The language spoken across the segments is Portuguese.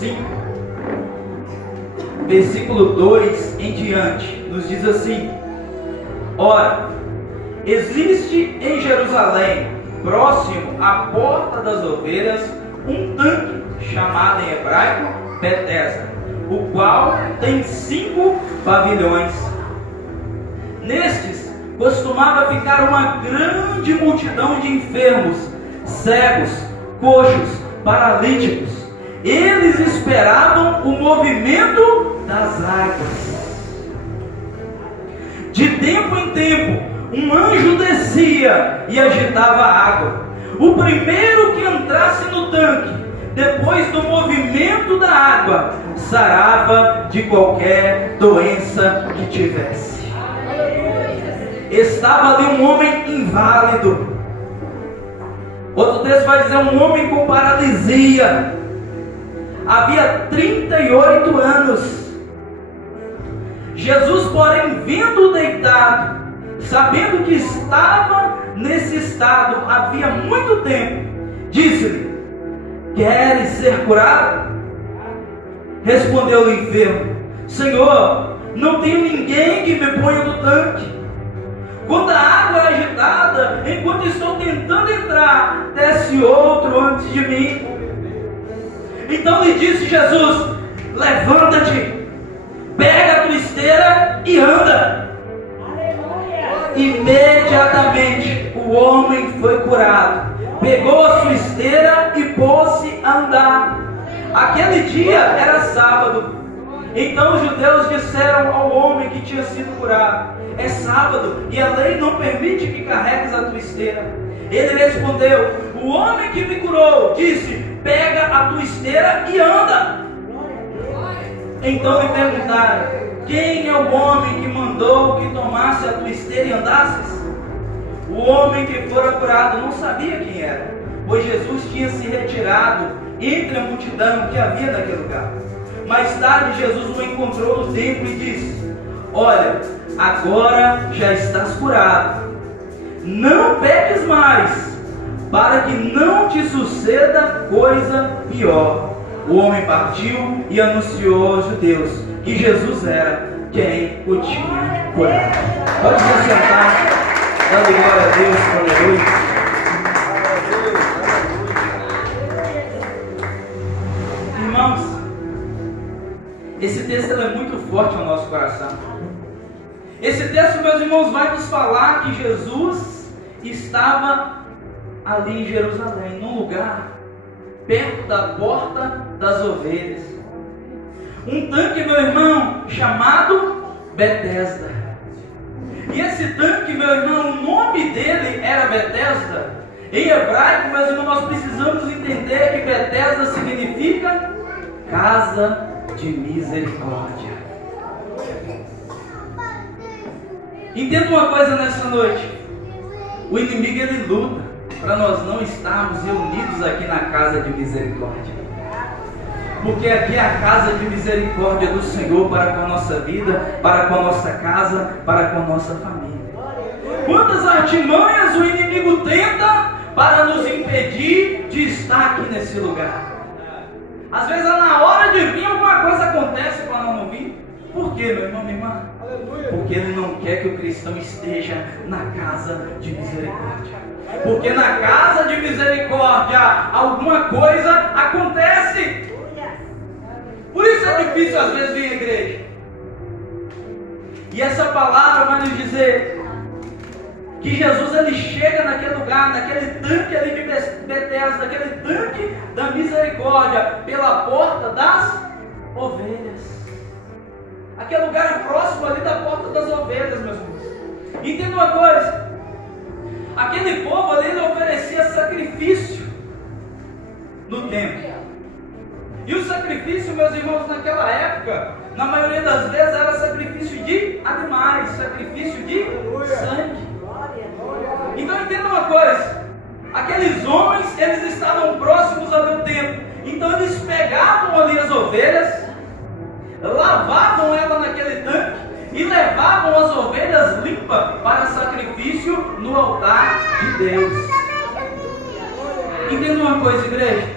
5, versículo 2 em diante, nos diz assim: ora, existe em Jerusalém, próximo à porta das ovelhas, um tanque chamado em hebraico Betesda, o qual tem 5 pavilhões. Nestes costumava ficar uma grande multidão de enfermos, cegos, coxos, paralíticos. Eles esperavam o movimento das águas. De tempo em tempo, um anjo descia e agitava a água. O primeiro que entrasse no tanque, depois do movimento da água, sarava de qualquer doença que tivesse. Estava ali um homem inválido. Outro texto vai dizer um homem com paralisia. Havia 38 anos. Jesus, porém, vendo-o deitado, sabendo que estava nesse estado havia muito tempo, disse-lhe: queres ser curado? Respondeu o enfermo: Senhor, não tenho ninguém que me ponha no tanque. Quando a água é agitada, enquanto estou tentando entrar, desce outro antes de mim. Então lhe disse Jesus: levanta-te, pega a tua esteira e anda. Imediatamente o homem foi curado, pegou a sua esteira e pôs-se a andar. Aquele dia era sábado. Então os judeus disseram ao homem que tinha sido curado: é sábado e a lei não permite que carregues a tua esteira. Ele respondeu: o homem que me curou disse: pega a tua esteira e anda. Então lhe perguntaram: quem é o homem que mandou que tomasse a tua esteira e andasses? O homem que fora curado não sabia quem era, pois Jesus tinha se retirado entre a multidão que havia naquele lugar. Mais tarde Jesus o encontrou no templo e disse: olha, agora já estás curado, não peques mais, para que não te suceda coisa pior. O homem partiu e anunciou aos judeus que Jesus era quem o tinha curado. Pode se sentar, dando glória a Deus, aleluia. Irmãos, esse texto é muito forte ao nosso coração. Esse texto, meus irmãos, vai nos falar que Jesus estava ali em Jerusalém, num lugar perto da porta das ovelhas. Um tanque, meu irmão, chamado Betesda. E esse tanque, meu irmão, o nome dele era Betesda. Em hebraico, meus irmãos, nós precisamos entender que Betesda significa casa de misericórdia. Entenda uma coisa nessa noite: o inimigo ele luta para nós não estarmos reunidos aqui na casa de misericórdia, porque aqui é a casa de misericórdia do Senhor para com a nossa vida, para com a nossa casa, para com a nossa família. Quantas artimanhas o inimigo tenta para nos impedir de estar aqui nesse lugar? Às vezes na hora de vir alguma coisa acontece para nós não vir. Por quê, meu irmão, minha irmã? Porque ele não quer que o cristão esteja na casa de misericórdia. Porque na casa de misericórdia alguma coisa acontece. Por isso é difícil às vezes vir à igreja. E essa palavra vai nos dizer que Jesus ele chega naquele lugar, naquele tanque ali de Betesda, naquele tanque da misericórdia, pela porta das ovelhas. Aquele lugar próximo ali da porta das ovelhas, meus irmãos. Entenda uma coisa: aquele povo ali ele oferecia sacrifício no templo. E o sacrifício, meus irmãos, naquela época, na maioria das vezes era sacrifício de animais, sacrifício de sangue. Então entenda uma coisa: aqueles homens, eles estavam próximos ali ao templo. Então eles pegavam ali as ovelhas, lavavam ela naquele tanque e levavam as ovelhas limpas para sacrifício no altar de Deus. Entenda uma coisa, igreja: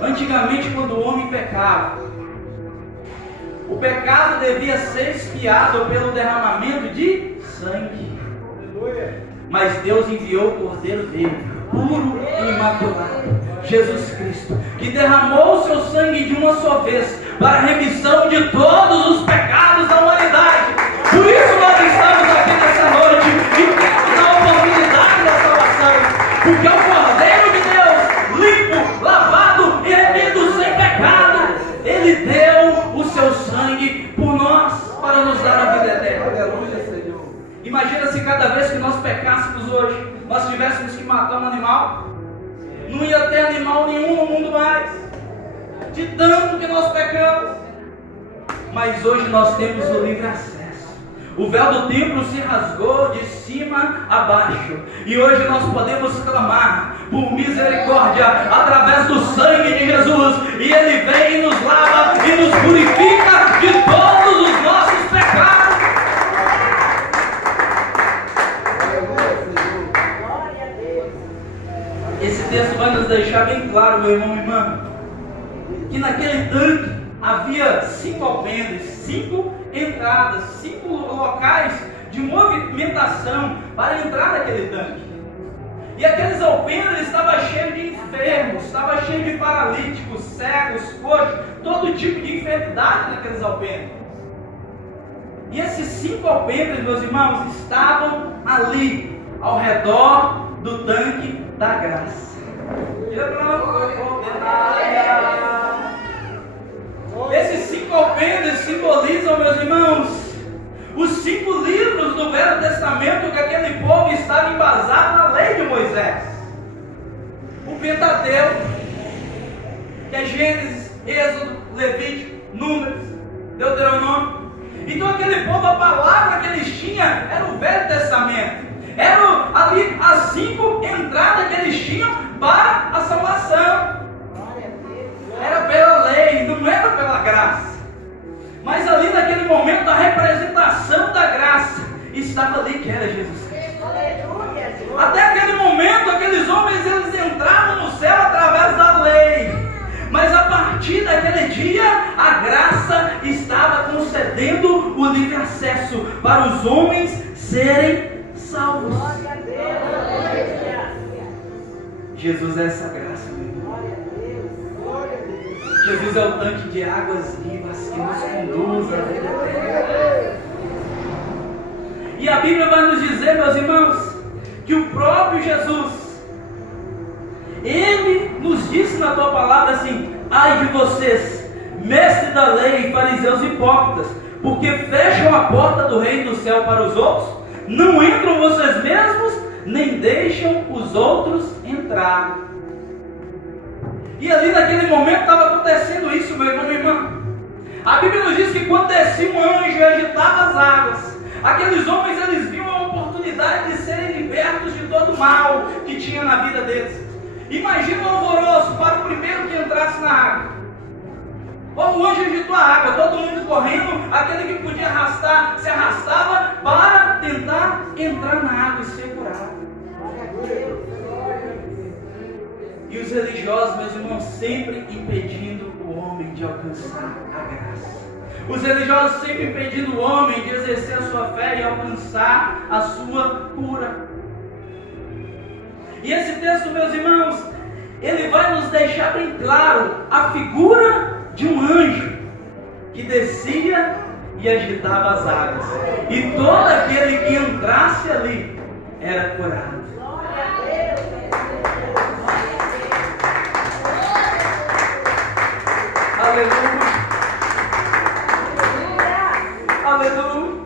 Antigamente, quando o homem pecava, o pecado devia ser expiado pelo derramamento de sangue. Mas Deus enviou o Cordeiro dele, puro e imaculado, Jesus Cristo, que derramou o seu sangue de uma só vez para a remissão de todos os pecados da humanidade. Por isso nós estamos aqui nessa noite e temos a oportunidade da salvação, porque é o Cordeiro de Deus, limpo, lavado e remido sem pecado, Ele deu o seu sangue por nós para nos dar a vida eterna. Imagina se cada vez que nós pecássemos hoje, nós tivéssemos que matar um animal. Não ia ter animal nenhum no mundo mais, de tanto que nós pecamos. Mas hoje nós temos o livre acesso. O véu do templo se rasgou de cima a baixo, e hoje nós podemos clamar por misericórdia através do sangue de Jesus, e Ele vem e nos lava e nos purifica de todos os nossos pecados. Esse texto vai nos deixar bem claro, meu irmão e irmã, que naquele tanque havia 5 alpendres, 5 entradas, 5 locais de movimentação para entrar naquele tanque. E aqueles alpendres estavam cheios de enfermos, estavam cheios de paralíticos, cegos, coxos, todo tipo de enfermidade naqueles alpendres. E esses 5 alpendres, meus irmãos, estavam ali, ao redor do tanque da graça. Esses 5 alpendres simbolizam, meus irmãos, os 5 livros do Velho Testamento que aquele povo estava embasado na lei de Moisés. O Pentateuco, que é Gênesis, Êxodo, Levítico, Números, Deuteronômio. Então aquele povo, a palavra que eles tinham era o Velho Testamento. Eram ali as 5 entradas que eles tinham para a salvação. Era pela lei, não era pela graça. Mas ali naquele momento a representação da graça estava ali, que era Jesus Cristo. Até aquele momento aqueles homens eles entravam no céu através da lei. Mas a partir daquele dia a graça estava concedendo o livre acesso para os homens serem salvos. Jesus é essa graça, meu irmão. Jesus é o tanque de águas vivas que nos conduz à vida eterna. E a Bíblia vai nos dizer, meus irmãos, que o próprio Jesus, Ele nos disse na tua palavra assim: ai de vocês, mestres da lei, fariseus hipócritas, porque fecham a porta do reino do céu para os outros, não entram vocês mesmos, nem deixam os outros entrar. E ali naquele momento estava acontecendo isso, meu irmão e minha irmã. A Bíblia nos diz que quando descia um anjo e agitava as águas, aqueles homens eles viam a oportunidade de serem libertos de todo o mal que tinha na vida deles. Imagina o alvoroço para o primeiro que entrasse na água. O anjo agitou a água, todo mundo correndo, aquele que podia arrastar, se arrastava para tentar entrar na água e ser curado. E os religiosos, meus irmãos, sempre impedindo o homem de alcançar a graça. Os religiosos sempre impedindo o homem de exercer a sua fé e alcançar a sua cura. E esse texto, meus irmãos, ele vai nos deixar bem claro a figura de um anjo que descia e agitava as águas. E todo aquele que entrasse ali era curado. Aleluia. Aleluia.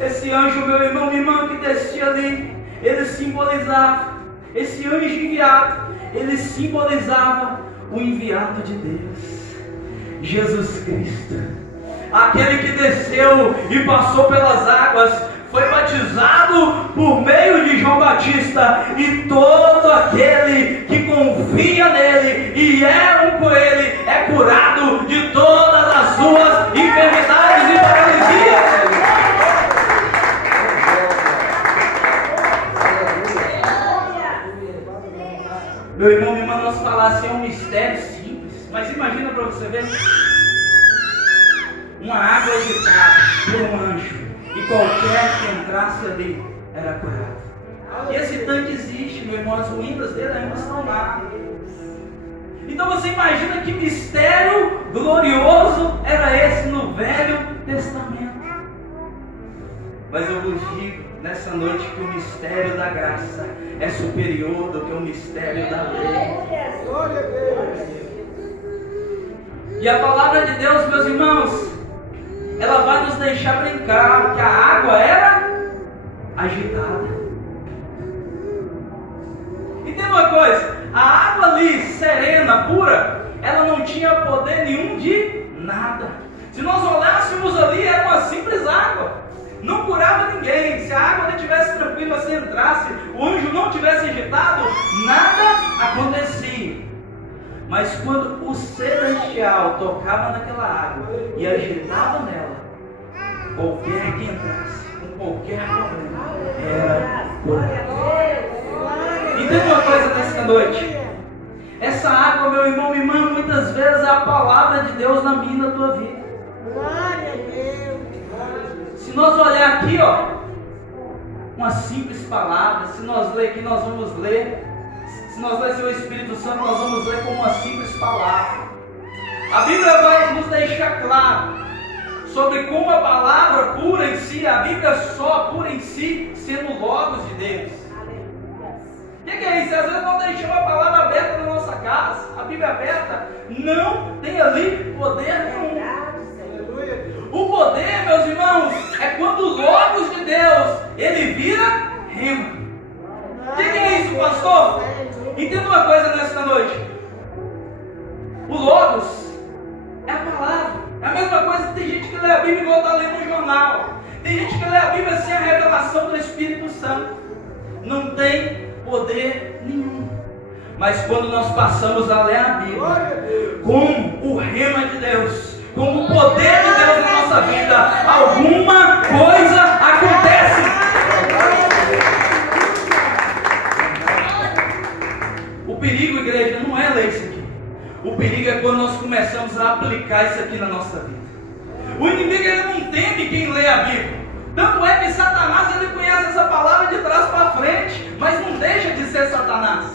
Esse anjo, meu irmão, minha irmã, que descia ali, ele simbolizava, esse anjo enviado, ele simbolizava o enviado de Deus, Jesus Cristo. Aquele que desceu e passou pelas águas, foi batizado por meio de João Batista, e todo aquele que confia nele e é um com ele, é curado de todas as suas enfermidades e paralisias. Meu irmão, minha irmã, nós falar assim, é um mistério você ver? Uma água agitada por um anjo, e qualquer que entrasse ali era curado. E esse tanque existe, meu irmão, as ruínas dele ainda estão lá. Então você imagina que mistério glorioso era esse no Velho Testamento. Mas eu vos digo nessa noite que o mistério da graça é superior do que o mistério da lei. Glória a Deus. E a palavra de Deus, meus irmãos, ela vai nos deixar brincar que a água era agitada. Entenda uma coisa, a água ali, serena, pura, ela não tinha poder nenhum de nada. Se nós olhássemos ali, era uma simples água. Não curava ninguém. Se a água ali estivesse tranquila, se entrasse, o anjo não tivesse agitado, nada acontecia. Mas quando o celestial tocava naquela água e agitava nela, qualquer que entrasse, com qualquer problema, era curado. Entenda uma coisa nessa noite. Essa água, meu irmão, minha irmã, muitas vezes é a palavra de Deus na minha e na tua vida. Glória a Deus. Se nós olhar aqui, ó, uma simples palavra, se nós ler aqui, nós vamos ler. Se nós ler o Espírito Santo, nós vamos ler como uma simples palavra. A Bíblia vai nos deixar claro sobre como a palavra pura em si, a Bíblia só pura em si, sendo o Logos de Deus. O que é isso? Às vezes nós deixamos a palavra aberta na nossa casa, a Bíblia aberta, não tem ali poder nenhum. O poder, meus irmãos, é quando o Logos de Deus, ele vira rema. O que é isso, pastor? Entenda uma coisa nesta noite. O Logos é a palavra. É a mesma coisa que tem gente que lê a Bíblia igual está lendo um jornal. Tem gente que lê a Bíblia sem a revelação do Espírito Santo. Não tem poder nenhum. Mas quando nós passamos a ler a Bíblia com o rema de Deus, com o poder de Deus na nossa vida, alguma coisa acontece. O perigo, igreja, não é ler isso aqui. O perigo é quando nós começamos a aplicar isso aqui na nossa vida. O inimigo, ele não teme quem lê a Bíblia. Tanto é que Satanás, ele conhece essa palavra de trás para frente, mas não deixa de ser Satanás.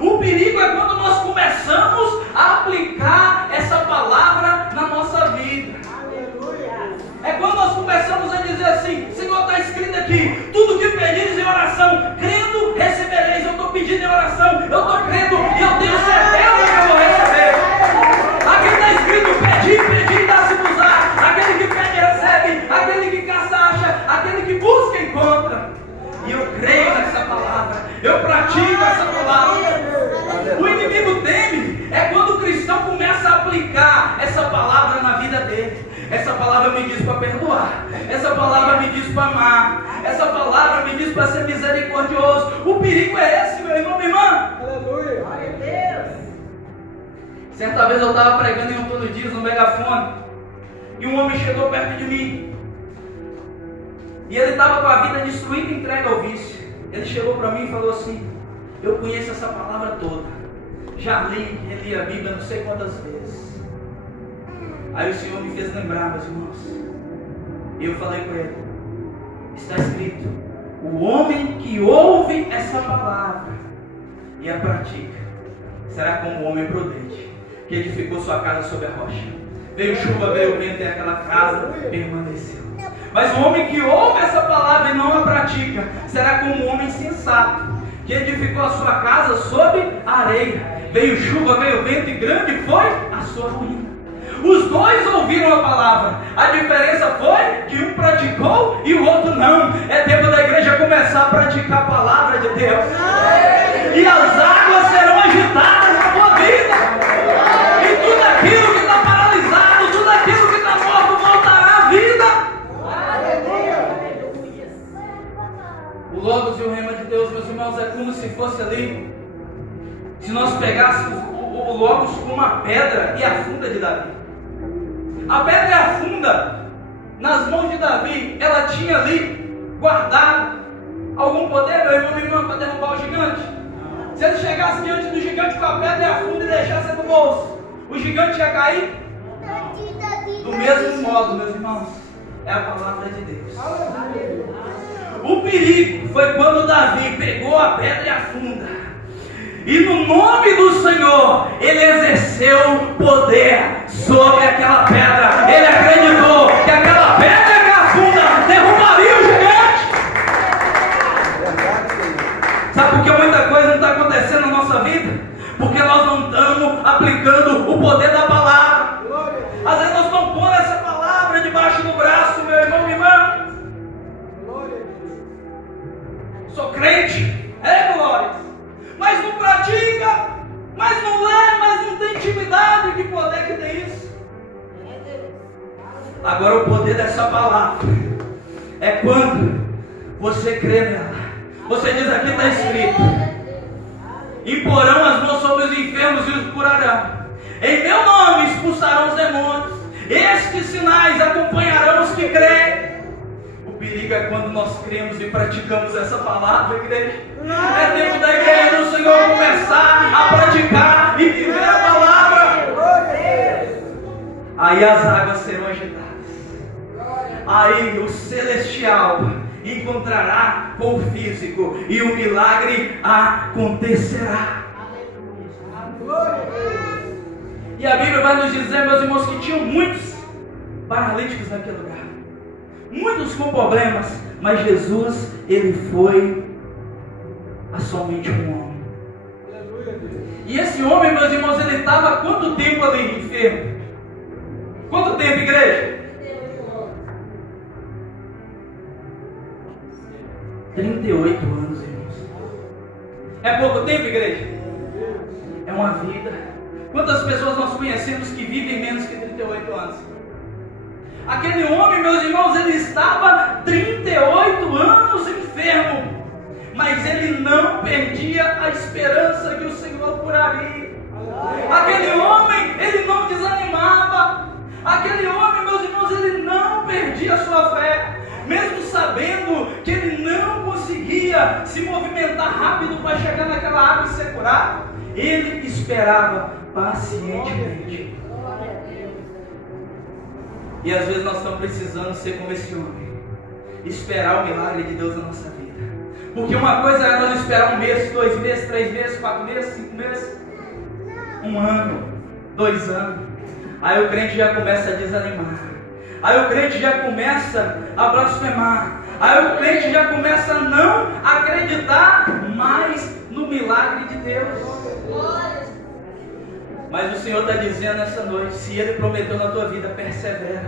O perigo é quando nós começamos a aplicar essa palavra na nossa vida. Aleluia. É quando nós começamos a dizer assim: Senhor, está escrito aqui, tudo que pedires em oração, crendo, recebereis. Eu estou pedindo em oração, eu estou crendo e eu tenho certeza que eu vou receber. Aqui está escrito: pedir, dá-se-vos-á. Aquele que pede, recebe. Aquele que caça, acha. Aquele que busca, encontra. E eu creio nessa palavra, eu pratico essa palavra. O inimigo teme é quando o cristão começa a aplicar essa palavra na vida dele. Essa palavra me diz para perdoar, essa palavra me diz para amar, essa palavra me diz para ser misericordioso. O perigo é esse, meu irmão, minha irmã. Aleluia. Certa vez eu estava pregando em um Todo Dias no megafone, e um homem chegou perto de mim, e ele estava com a vida destruída e entregue ao vício. Ele chegou para mim e falou assim: eu conheço essa palavra toda, já reli a Bíblia não sei quantas vezes. Aí o Senhor me fez lembrar, meus irmãos, e eu falei com ele: está escrito, o homem que ouve essa palavra e a pratica será como um homem prudente, que edificou sua casa sobre a rocha. Veio chuva, veio vento, e aquela casa permaneceu. Mas o homem que ouve essa palavra e não a pratica será como um homem sensato, que edificou a sua casa sobre a areia. Veio chuva, veio vento, e grande foi a sua ruína. Os dois ouviram a palavra, a diferença foi que um praticou e o outro não. É tempo da igreja começar a praticar a palavra de Deus, e as águas serão agitadas na tua vida, e tudo aquilo que está paralisado, tudo aquilo que está morto voltará à vida. O Logos e o rema de Deus, meus irmãos, é como se fosse ali, se nós pegássemos o Logos com uma pedra e a funda de Davi. A pedra e a funda nas mãos de Davi, ela tinha ali guardado algum poder, meu irmão, minha irmã, para derrubar o gigante. Se ele chegasse diante do gigante com a pedra e a funda e deixasse no bolso, o gigante ia cair? Do mesmo modo, meus irmãos, é a palavra de Deus. O perigo foi quando Davi pegou a pedra e afunda, e no nome do Senhor ele exerceu poder sobre aquela pedra. Ele acreditou que aquela pedra que afunda derrubaria o gigante. Sabe por que muita coisa não está acontecendo na nossa vida? Porque nós não estamos aplicando o poder da palavra. Às vezes nós estamos pondo essa palavra debaixo do braço, meu irmão, minha irmã. Sou crente, glória. Mas não pratica, mas não lê, mas não tem intimidade. Que poder que tem isso? Agora o poder dessa palavra é quando você crê nela. Você diz, aqui está escrito: imporão as mãos sobre os enfermos e os curarão. Em meu nome expulsarão os demônios. Estes sinais acompanharão os que creem. O perigo é quando nós cremos e praticamos essa palavra, igreja. É tempo da igreja do Senhor começar a praticar e viver a palavra. Aí as águas serão agitadas. Aí o celestial encontrará com o físico e o milagre acontecerá. E a Bíblia vai nos dizer, meus irmãos, que tinham muitos paralíticos naquele lugar, muitos com problemas, mas Jesus, ele foi a somente um homem. E esse homem, meus irmãos, ele estava quanto tempo ali enfermo? Quanto tempo, igreja? 38 anos, irmãos. É pouco tempo, igreja? É uma vida. Quantas pessoas nós conhecemos que vivem menos que 38 anos? Aquele homem, meus irmãos, ele estava 38 anos enfermo, mas ele não perdia a esperança que o Senhor curaria. Aquele homem, ele não desanimava. Aquele homem, meus irmãos, ele não perdia a sua fé, mesmo sabendo que ele não conseguia se movimentar rápido para chegar naquela água e ser curado. Ele esperava pacientemente. E às vezes nós estamos precisando ser como esse homem, esperar o milagre de Deus na nossa vida. Porque uma coisa é nós esperar 1 mês, 2 meses, 3 meses, 4 meses, 5 meses, 1 ano, 2 anos. Aí o crente já começa a desanimar. Aí o crente já começa a blasfemar. Aí o crente já começa a não acreditar mais no milagre de Deus. Mas o Senhor está dizendo nessa noite: se Ele prometeu na tua vida, persevera,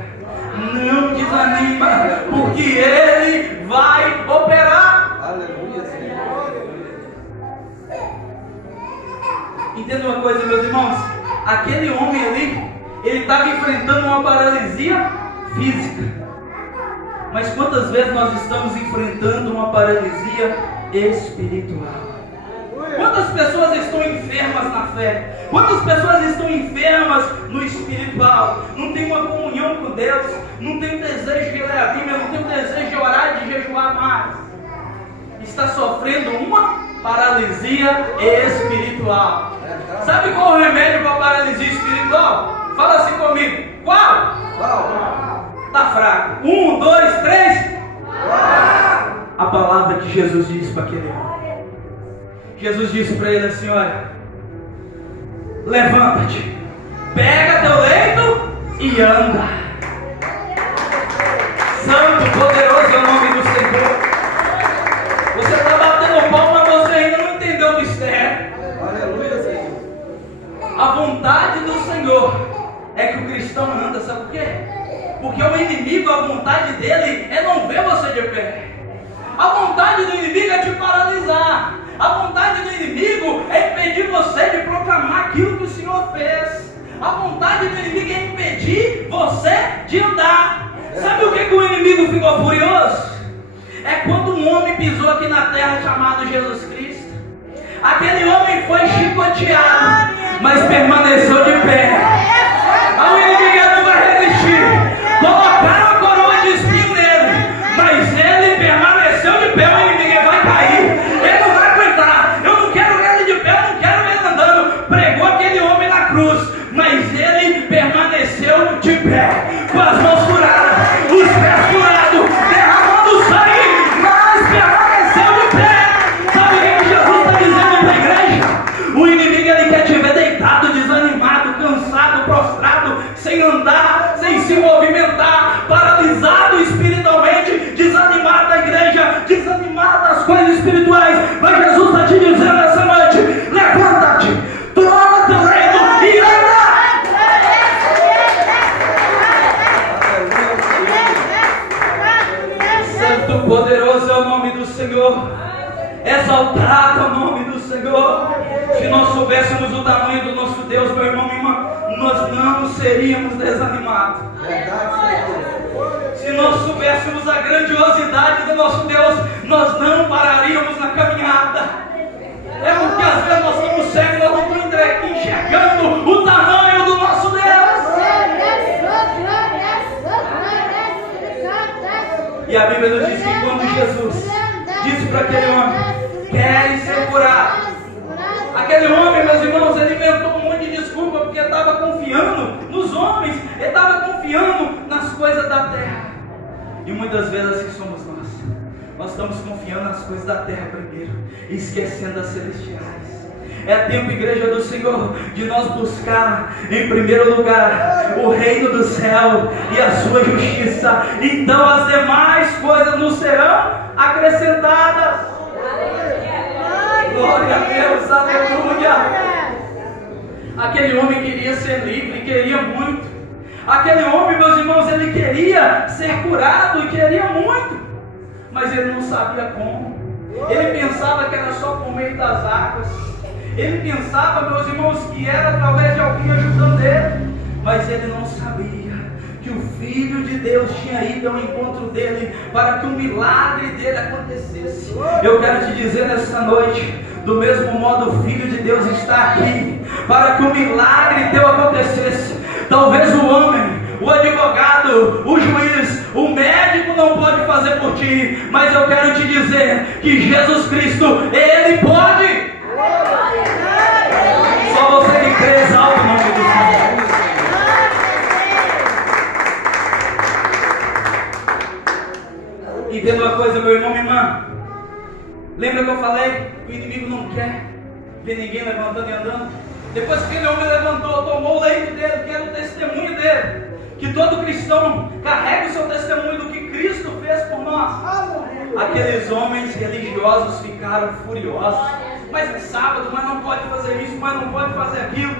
não desanima, porque Ele vai operar. Aleluia, Senhor. Entenda uma coisa, meus irmãos, aquele homem ali, ele estava enfrentando uma paralisia física, mas quantas vezes nós estamos enfrentando uma paralisia espiritual? Quantas pessoas estão enfermas na fé? Quantas pessoas estão enfermas no espiritual? Não tem uma comunhão com Deus, não tem o desejo de ler a Bíblia, não tem o desejo de orar, de jejuar mais. Está sofrendo uma paralisia espiritual. Sabe qual é o remédio para a paralisia espiritual? Fala assim comigo. Qual? Está fraco. 1, 2, 3. A palavra que Jesus disse para aquele homem. Jesus disse para ele assim: olha, levanta-te, pega teu leito e anda. Santo, poderoso é o nome do Senhor. Você está batendo palma, mas você ainda não entendeu o mistério. Aleluia, Senhor. A vontade do Senhor é que o cristão anda, sabe por quê? Porque o inimigo, a vontade dele é não ver você de pé. A vontade do inimigo é te paralisar. A vontade do inimigo é impedir você de proclamar aquilo que o Senhor fez. A vontade do inimigo é impedir você de andar. Sabe o que o inimigo ficou furioso? É quando um homem pisou aqui na terra chamado Jesus Cristo. Aquele homem foi chicoteado, mas permaneceu de pé. O inimigo não vai resistir. Colocaram a coroa de espinho nele, mas ele permaneceu de pé. O inimigo vai cair. Ele não vai aguentar. Eu não quero ele de pé, eu não quero ele andando. Pregou aquele homem na cruz, mas Santo, poderoso é o nome do Senhor. Exaltado é o nome do Senhor. Se nós soubéssemos o tamanho do nosso Deus, meu irmão, minha irmã, nós não seríamos desanimados. Se nós soubéssemos a grandiosidade do nosso Deus, nós não pararíamos na caminhada. É porque às vezes nós estamos cegos, nós não estamos enxergando o tamanho do nosso Deus. E a Bíblia nos diz que quando Jesus disse para aquele homem: queres ser curado? Aquele homem, meus irmãos, ele inventou um monte de desculpa, porque estava confiando nos homens, ele estava confiando nas coisas da terra. E muitas vezes assim somos nós. Nós estamos confiando nas coisas da terra primeiro, esquecendo das celestiais. É tempo, igreja do Senhor, de nós buscar em primeiro lugar o reino do céu e a sua justiça. Então as demais coisas nos serão acrescentadas. Glória a Deus, aleluia. Aquele homem queria ser livre, queria muito. Aquele homem, meus irmãos, ele queria ser curado e queria muito, mas ele não sabia como. Ele pensava que era só por meio das águas. Ele pensava, meus irmãos, que era através de alguém ajudando ele, mas ele não sabia que o Filho de Deus tinha ido ao encontro dele para que o milagre dele acontecesse. Eu quero te dizer nessa noite, do mesmo modo o Filho de Deus está aqui para que o milagre teu acontecesse. Talvez o homem, o advogado, o juiz, o médico não pode fazer por ti, mas eu quero te dizer que Jesus Cristo, Ele pode. Só você que crê, exalta o nome do Senhor. Entenda uma coisa, meu irmão, minha irmã. Lembra que eu falei que o inimigo não quer ver ninguém levantando e andando? Depois que aquele homem levantou, tomou o leito dele, que era o testemunho dele, que todo cristão carrega o seu testemunho do que Cristo fez por nós. Aqueles homens religiosos ficaram furiosos. Mas é sábado, mas não pode fazer isso, mas não pode fazer aquilo.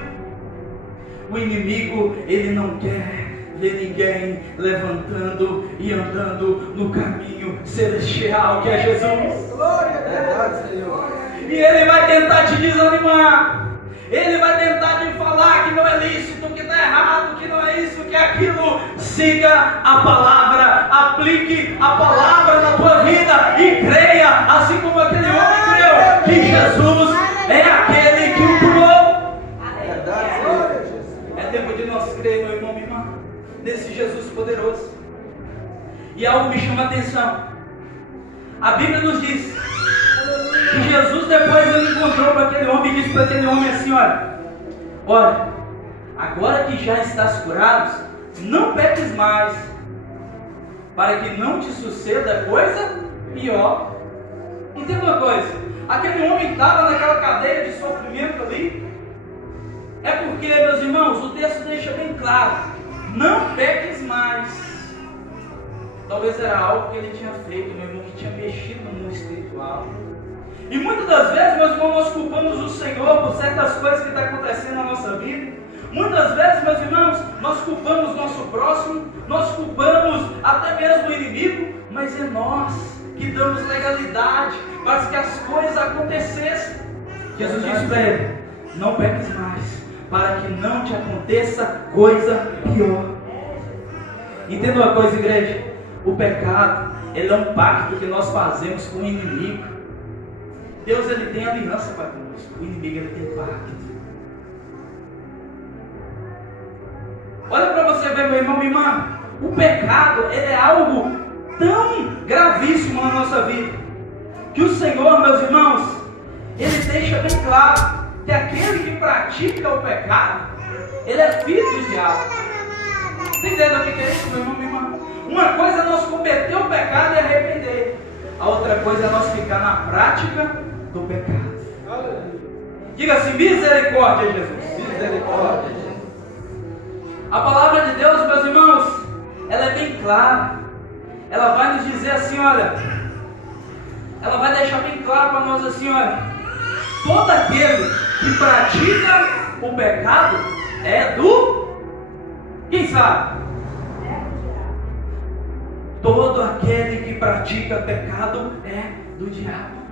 O inimigo, ele não quer ver ninguém levantando e andando no caminho celestial que é Jesus. Glória a Deus, Senhor. E ele vai tentar te desanimar. Ele vai tentar te falar que não é lícito, que está errado, que não é isso, que é aquilo. Siga a palavra, aplique a palavra na tua vida e creia, assim como aquele homem creu, que Jesus é aquele que o curou. É tempo de nós crer, meu irmão, minha irmã, nesse Jesus poderoso. E algo me chama a atenção. A Bíblia nos diz que Jesus depois ele encontrou para aquele homem e disse para aquele homem assim: olha, agora que já estás curado, não peques mais, para que não te suceda coisa pior. Entenda uma coisa, aquele homem estava naquela cadeia de sofrimento ali, é porque, meus irmãos, o texto deixa bem claro: não peques mais. Talvez era algo que ele tinha feito, meu irmão, que tinha mexido no mundo espiritual. E muitas das vezes, meus irmãos, nós culpamos o Senhor por certas coisas que estão acontecendo na nossa vida. Muitas vezes, meus irmãos, nós culpamos o nosso próximo, nós culpamos até mesmo o inimigo, mas é nós que damos legalidade para que as coisas acontecessem. Jesus disse para ele: não peques mais, para que não te aconteça coisa pior. Entenda uma coisa, igreja: o pecado, ele é um pacto que nós fazemos com o inimigo. Deus, ele tem aliança para conosco, o inimigo, ele tem pacto. Olha para você ver, meu irmão, minha irmã, o pecado, ele é algo tão gravíssimo na nossa vida, que o Senhor, meus irmãos, ele deixa bem claro que aquele que pratica o pecado, ele é filho do diabo. Entendendo o que é isso, meu irmão, minha irmã? Uma coisa é nós cometer o pecado e arrepender, a outra coisa é nós ficar na prática do pecado. Diga assim: misericórdia, Jesus. Misericórdia. A palavra de Deus, meus irmãos, ela é bem clara. Ela vai nos dizer assim, olha, ela vai deixar bem claro para nós assim, olha, todo aquele que pratica o pecado é do... Quem sabe? todo aquele que pratica pecado é do diabo.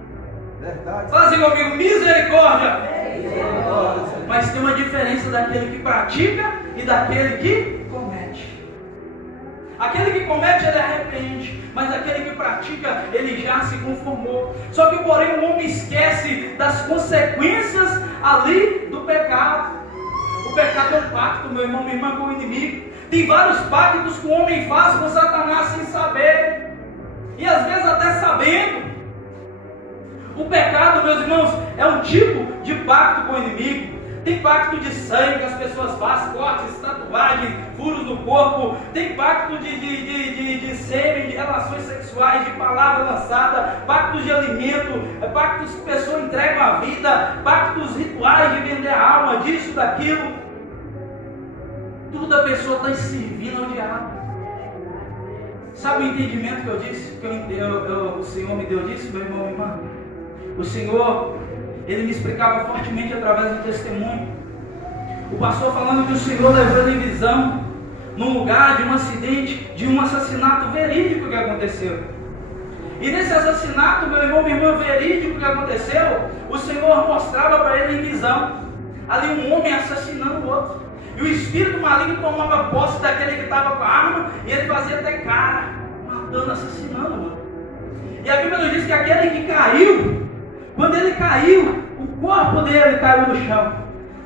Verdade. Fala assim comigo, misericórdia. Mas tem uma diferença daquele que pratica e daquele que comete. Aquele que comete, ele arrepende, mas aquele que pratica, ele já se conformou. Só que, porém, o homem esquece das consequências ali do pecado. O pecado é um pacto, meu irmão, minha irmã, com o inimigo. Tem vários pactos que o homem faz com Satanás sem saber, e às vezes até sabendo. O pecado, meus irmãos, é um tipo de pacto com o inimigo. Tem pacto de sangue que as pessoas fazem, cortes, tatuagens, furos no corpo. Tem pacto de sêmen, de relações sexuais, de palavra lançada, pactos de alimento, pactos que a pessoa entrega a vida, pactos rituais de vender a alma, disso, daquilo. Tudo a pessoa está servindo ao diabo. Sabe o entendimento que eu disse? Que o Senhor me deu disso, meu irmão e irmã? O Senhor, Ele me explicava fortemente através do testemunho. O pastor falando que o Senhor levou ele em visão num lugar de um acidente, de um assassinato verídico que aconteceu. E nesse assassinato, meu irmão, minha irmã, verídico que aconteceu, o Senhor mostrava para ele em visão ali um homem assassinando o outro. E o espírito maligno tomava posse daquele que estava com a arma, e ele fazia até cara, matando, assassinando o outro. E a Bíblia nos diz que aquele que caiu, quando ele caiu, o corpo dele caiu no chão,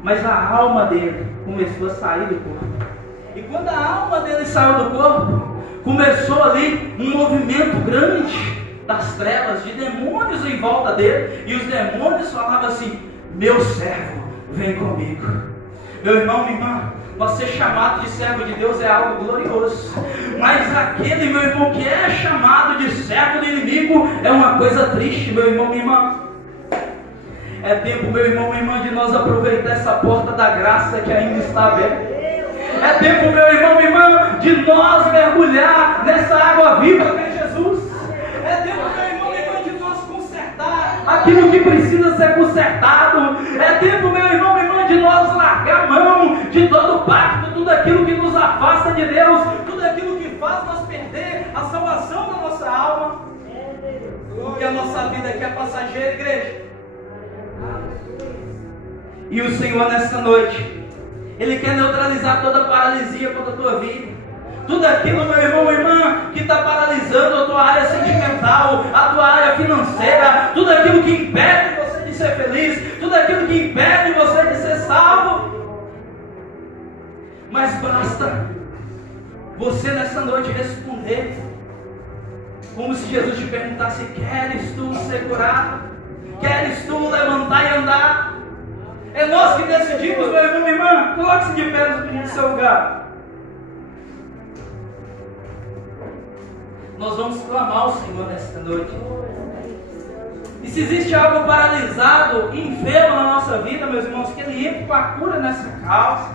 mas a alma dele começou a sair do corpo. E quando a alma dele saiu do corpo, começou ali um movimento grande das trevas, de demônios em volta dele, e os demônios falavam assim: meu servo, vem comigo. Meu irmão, minha irmã, nós ser chamado de servo de Deus é algo glorioso, mas aquele, meu irmão, que é chamado de servo do inimigo é uma coisa triste, meu irmão, minha irmã. É tempo, meu irmão, minha irmã, de nós aproveitar essa porta da graça que ainda está aberta. É tempo, meu irmão, minha irmã, de nós mergulhar nessa água viva que é Jesus. É tempo, meu irmão, minha irmã, de nós consertar aquilo que precisa ser consertado. É tempo, meu irmão, minha irmã, de nós largar a mão de todo pacto, tudo aquilo que nos afasta de Deus, tudo aquilo que faz nós perder a salvação da nossa alma. Porque a nossa vida aqui é passageira, igreja. E o Senhor, nessa noite, Ele quer neutralizar toda paralisia contra a tua vida. Tudo aquilo, meu irmão, irmã, que está paralisando a tua área sentimental, a tua área financeira, tudo aquilo que impede você de ser feliz, tudo aquilo que impede você de ser salvo. Mas basta você nessa noite responder, como se Jesus te perguntasse: queres tu ser curado? Queres tu levantar e andar? É nós que decidimos, meu irmão, minha irmã. Coloque-se de pé no seu lugar. Nós vamos clamar ao Senhor nesta noite. E se existe algo paralisado, enfermo na nossa vida, meus irmãos, que Ele entre com a cura nessa causa.